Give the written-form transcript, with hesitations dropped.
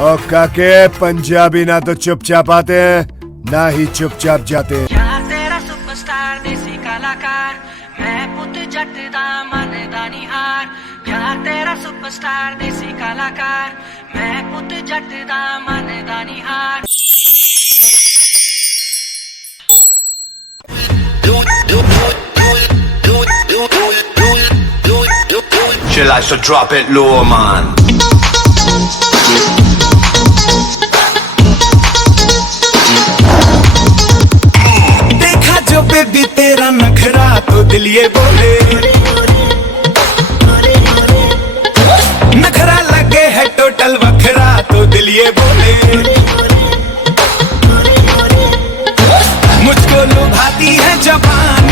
और काके पंजाबी ना तो चुपचाप आते हैं ना ही चुपचाप जाते हैं। यार तेरा सुपरस्टार देसी कलाकार, मैं पुत जट दा मन दा निहार। यार तेरा सुपरस्टार देसी कलाकार, मैं पुत जट दा मन दा निहार। She likes to drop it low, man. देखा जो बेबी तेरा नखरा तो दिल ये बोले, नखरा लगे है टोटल वखरा तो दिल ये बोले। मुझको लुभाती है जबान